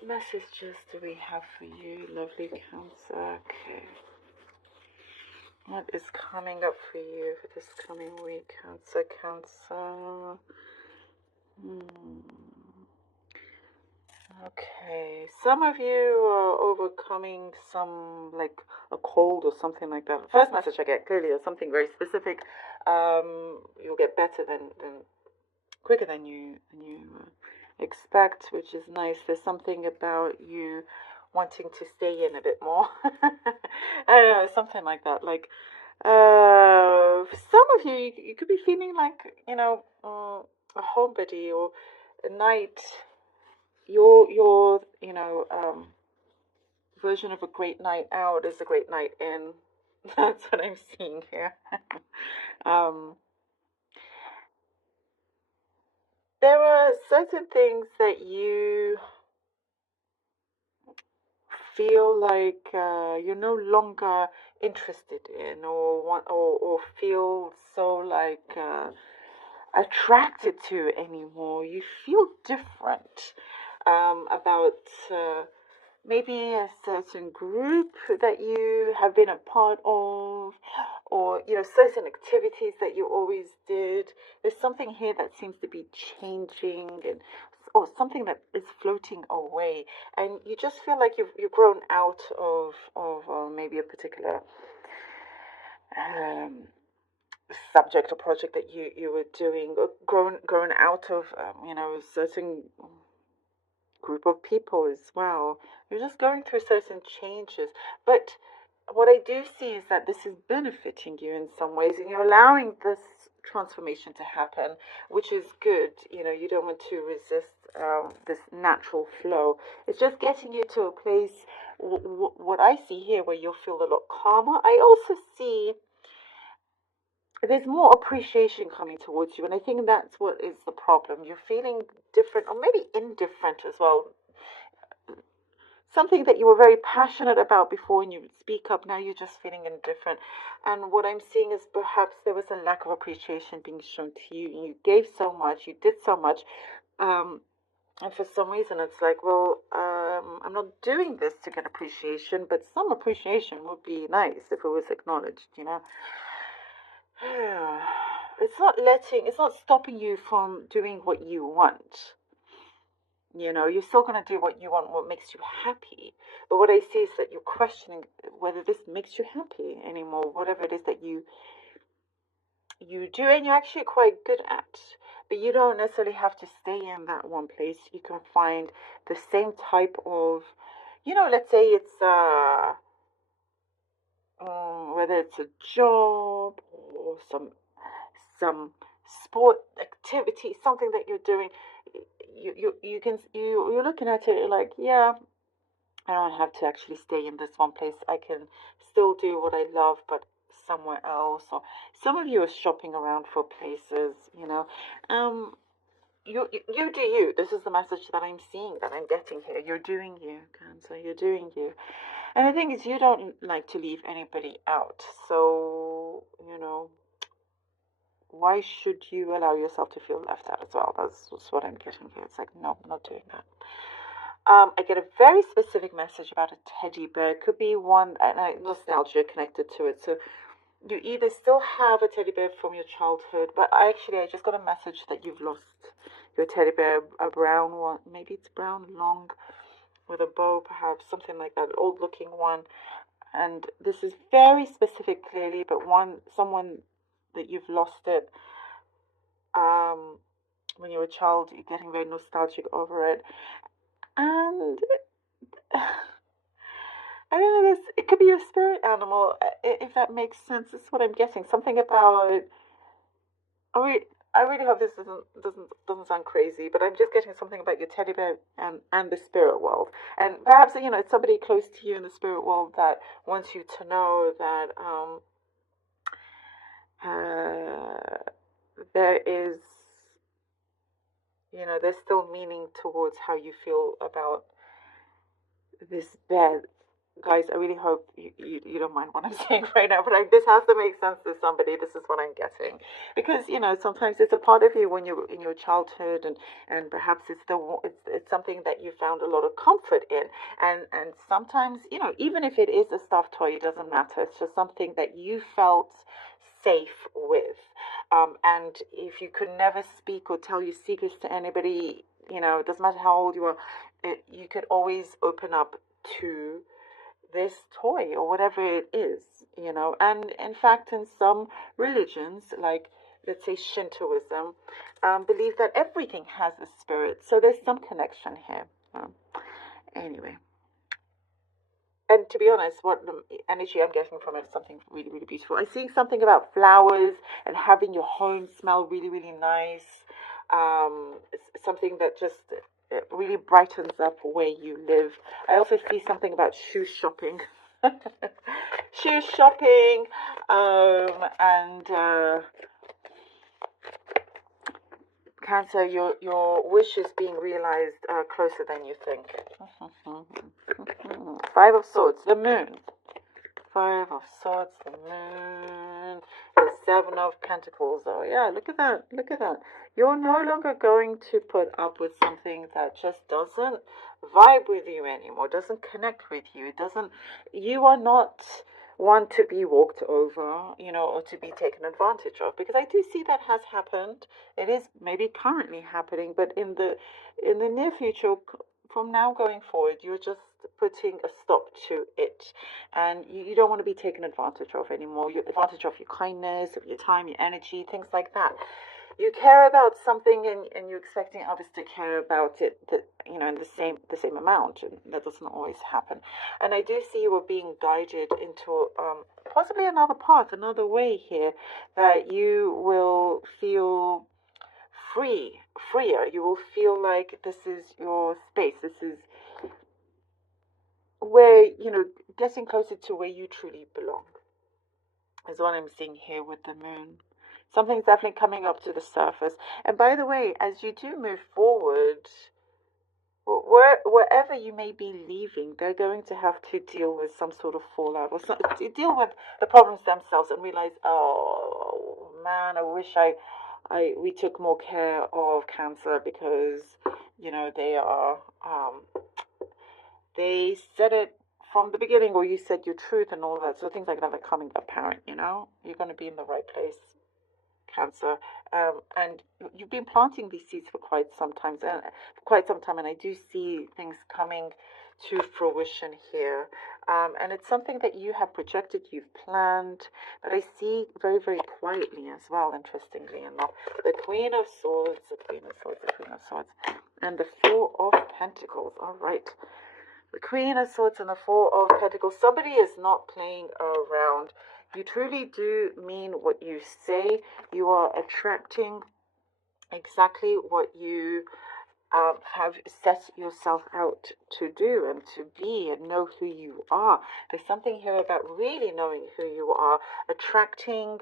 What messages do we have for you, lovely Cancer? Okay. What is coming up for you for this coming week, Cancer? Cancer. Okay. Some of you are overcoming some, like a cold or something like that. First message I get clearly is something very specific. You'll get better than quicker than you expect, which is nice. There's something about you wanting to stay in a bit more. I don't know, something like that. Like, some of you, you could be feeling like, a homebody or a night. Your version of a great night out is a great night in. That's what I'm seeing here. There are certain things that you feel like you're no longer interested in, or want, or feel so like attracted to anymore. You feel different about maybe a certain group that you have been a part of, or certain activities that you always did. There's something here that seems to be changing, and or something that is floating away, and you just feel like you've grown out of maybe a particular subject or project that you were doing, or grown out of a certain group of people as well. You're just going through certain changes, but what I do see is that this is benefiting you in some ways, and you're allowing this transformation to happen, which is good. You don't want to resist this natural flow. It's just getting you to a place, what I see here, where you'll feel a lot calmer. I also see there's more appreciation coming towards you, and I think that's what is the problem. You're feeling different, or maybe indifferent as well. Something that you were very passionate about before and you would speak up, now you're just feeling indifferent. And what I'm seeing is perhaps there was a lack of appreciation being shown to you. You gave so much, you did so much, and for some reason it's like, well, I'm not doing this to get appreciation, but some appreciation would be nice if it was acknowledged. It's not stopping you from doing what you want. You're still going to do what you want, what makes you happy. But what I see is that you're questioning whether this makes you happy anymore, whatever it is that you do and you're actually quite good at. But you don't necessarily have to stay in that one place. You can find the same type of, let's say it's whether it's a job or some sport activity, something that you're doing. You're looking at it, you're like, yeah, I don't have to actually stay in this one place. I can still do what I love, but somewhere else. Or some of you are shopping around for places. You do you. This is the message that I'm seeing, that I'm getting here. You're doing you, Cancer. You're doing you. And the thing is, you don't like to leave anybody out. So, why should you allow yourself to feel left out as well? That's what I'm getting here. It's like, no, I'm not doing that. I get a very specific message about a teddy bear. It could be one, and nostalgia connected to it. So you either still have a teddy bear from your childhood, but I just got a message that you've lost your teddy bear, a brown one. Maybe it's brown, long, with a bow, perhaps, something like that, old looking one. And this is very specific, clearly, but someone that you've lost it when you were a child, you're getting very nostalgic over it. And I don't know, it could be your spirit animal, if that makes sense. This is what I'm getting. Something about. I really hope this doesn't sound crazy, but I'm just getting something about your teddy bear and the spirit world, and perhaps it's somebody close to you in the spirit world that wants you to know that there is there's still meaning towards how you feel about this bear guys, I really hope you don't mind what I'm saying right now, but this has to make sense to somebody. This is what I'm getting, because sometimes it's a part of you when you're in your childhood, and perhaps it's something that you found a lot of comfort in, and sometimes even if it is a stuffed toy, it doesn't matter. It's just something that you felt safe with, and if you could never speak or tell your secrets to anybody, it doesn't matter how old you are, you could always open up to this toy or whatever it is, And in fact, in some religions, like let's say Shintoism, believe that everything has a spirit. So there's some connection here. Anyway. And to be honest, what the energy I'm getting from it is something really, really beautiful. I'm seeing something about flowers and having your home smell really, really nice. It's something that just it really brightens up where you live. I also see something about shoe shopping. Shoe shopping, and Cancer, your wish is being realized closer than you think. Five of Swords, the Moon. Five of Swords, the Moon. The Seven of Pentacles. Oh yeah, look at that. Look at that. You're no longer going to put up with something that just doesn't vibe with you anymore, doesn't connect with you. It doesn't. You are not one to be walked over, or to be taken advantage of. Because I do see that has happened. It is maybe currently happening, but in the near future, from now going forward, you're just putting a stop to it, and you don't want to be taken advantage of anymore. You're advantage of your kindness, of your time, your energy, things like that. You care about something, and you're expecting others to care about it, that in the same amount, and that doesn't always happen. And I do see you are being guided into possibly another path, another way here, that you will feel freer. You will feel like this is your space. This is where, getting closer to where you truly belong, is what I'm seeing here with the moon. Something's definitely coming up to the surface. And by the way, as you do move forward, wherever you may be leaving, they're going to have to deal with some sort of fallout, or to deal with the problems themselves, and realize, oh man, I wish we took more care of Cancer, because they are they said it from the beginning, or you said your truth and all that. So things like that are coming apparent. You're going to be in the right place, Cancer. And you've been planting these seeds for quite some time, and I do see things coming to fruition here. And it's something that you have projected, you've planned, but I see very, very quietly as well, interestingly enough. The Queen of Swords, the Queen of Swords, the Queen of Swords, and the Four of Pentacles. All right. The Queen of Swords and the Four of Pentacles. Somebody is not playing around. You truly do mean what you say. You are attracting exactly what you have set yourself out to do and to be, and know who you are. There's something here about really knowing who you are, attracting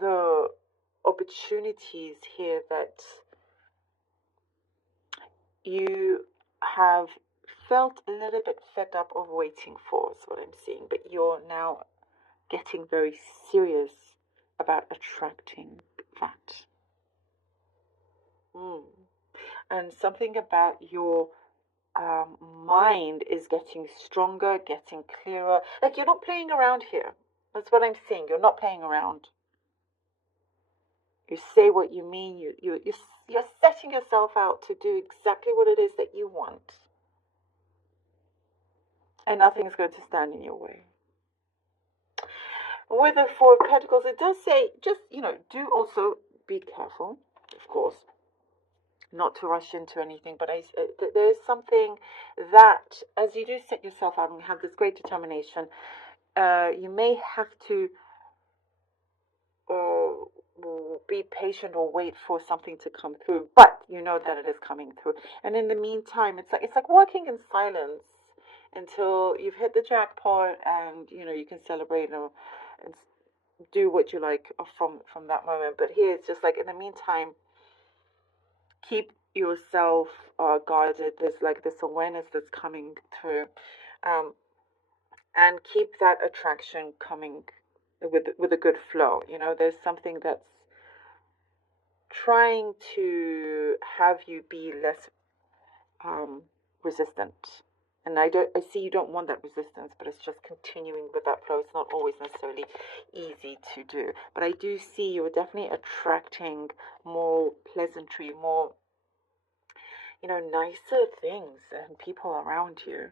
the opportunities here that you have felt a little bit fed up of waiting for, is what I'm seeing. But you're now getting very serious about attracting that. And something about your mind is getting stronger, getting clearer. Like, you're not playing around here. That's what I'm seeing. You're not playing around. You say what you mean. You're setting yourself out to do exactly what it is that you want. And nothing is going to stand in your way. With the Four of Pentacles, it does say, just, do also be careful, of course, not to rush into anything. But there's something that, as you do set yourself out and have this great determination, you may have to be patient or wait for something to come through, but you know that it is coming through. And in the meantime, it's like walking in silence until you've hit the jackpot, and you can celebrate and do what you like from that moment. But here it's just like, in the meantime, keep yourself guarded. There's like this awareness that's coming through, um, and keep that attraction coming with a good flow. There's something that's trying to have you be less um, resistant. And I see you don't want that resistance, but it's just continuing with that flow. It's not always necessarily easy to do. But I do see you're definitely attracting more pleasantry, more, nicer things and people around you.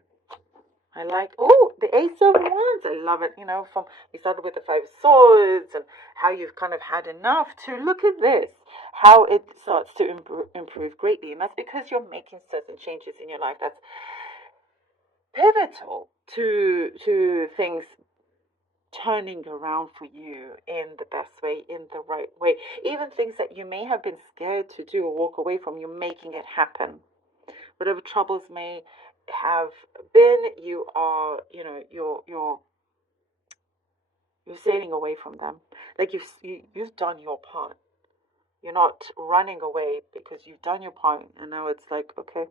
I like, the Ace of Wands. I love it. From you started with the Five of Swords and how you've kind of had enough to look at this, how it starts to improve greatly. And that's because you're making certain changes in your life that's pivotal to things turning around for you in the best way, in the right way. Even things that you may have been scared to do or walk away from, you're making it happen. Whatever troubles may have been, you are, you're sailing away from them. Like you've done your part. You're not running away because you've done your part, and now it's like, okay,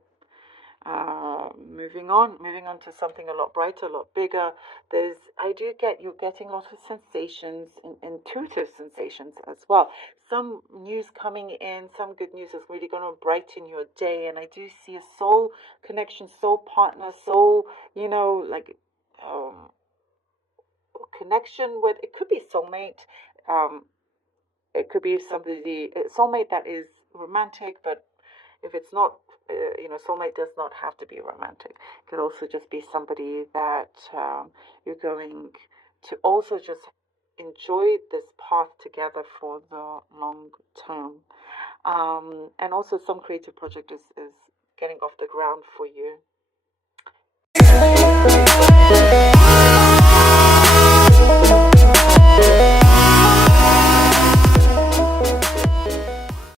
moving on to something a lot brighter, a lot bigger. You're getting lots of sensations, intuitive sensations as well. Some news coming in, some good news is really going to brighten your day. And I do see a soul connection, soul partner, soul, like connection with, it could be soulmate. It could be somebody, soulmate that is romantic, but if it's not, soulmate does not have to be romantic. It could also just be somebody that you're going to also just enjoy this path together for the long term. And also some creative project is getting off the ground for you.